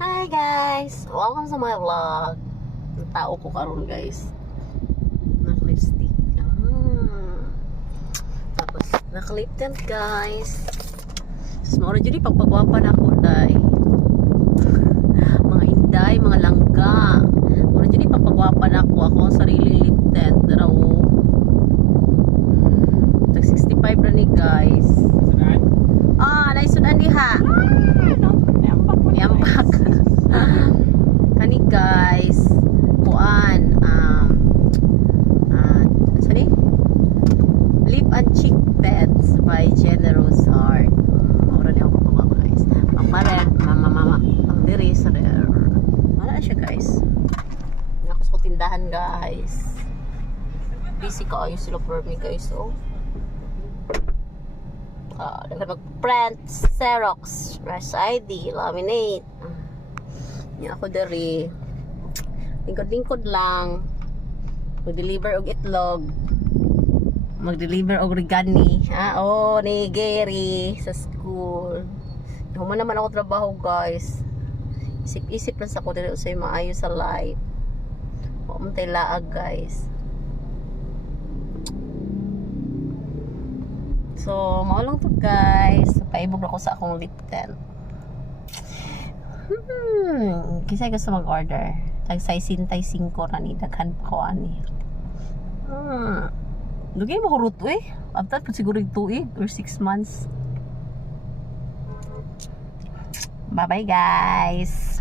Hi guys! Welcome sa my vlog. Ang tao ko karon guys. Naka-lipstick. Tapos naka-lip tint guys. Tapos maura dyan pagpagwapan ako day. Mga inday, mga langga. Maura dyan pagpagwapan ako. Ako ang sariling lip tint. Daraw. Tag 65 na ni guys. Naisudan diha. Yampak. Kani guys. Kuan. Sani? Lip and cheek tints by Generous Heart. Ora di ako pababa guys. Pangparet. Mama. Ang diri sa there. Wala na siya guys. Ako sa tindahan guys. Busy ka ayos sila for me guys. Oh. Mag-print, Xerox, Rush ID, laminate. Yan ako dari. Lingkod-lingkod lang. Mag-deliver og itlog. Mag-deliver og regani. Ni Gary sa school. Human naman ako trabaho guys. Isip-isip lang sa ko dili usay maayo sa life. Wa man tay laag guys. So, maulang to guys. Paibog ako sa akong lip tint. Kisay gusto mag-order. Tag size 65 na ni. Daghan pa ko ani. Lugay mo kurut eh. After po siguro 2 or 6 months. Bye bye guys.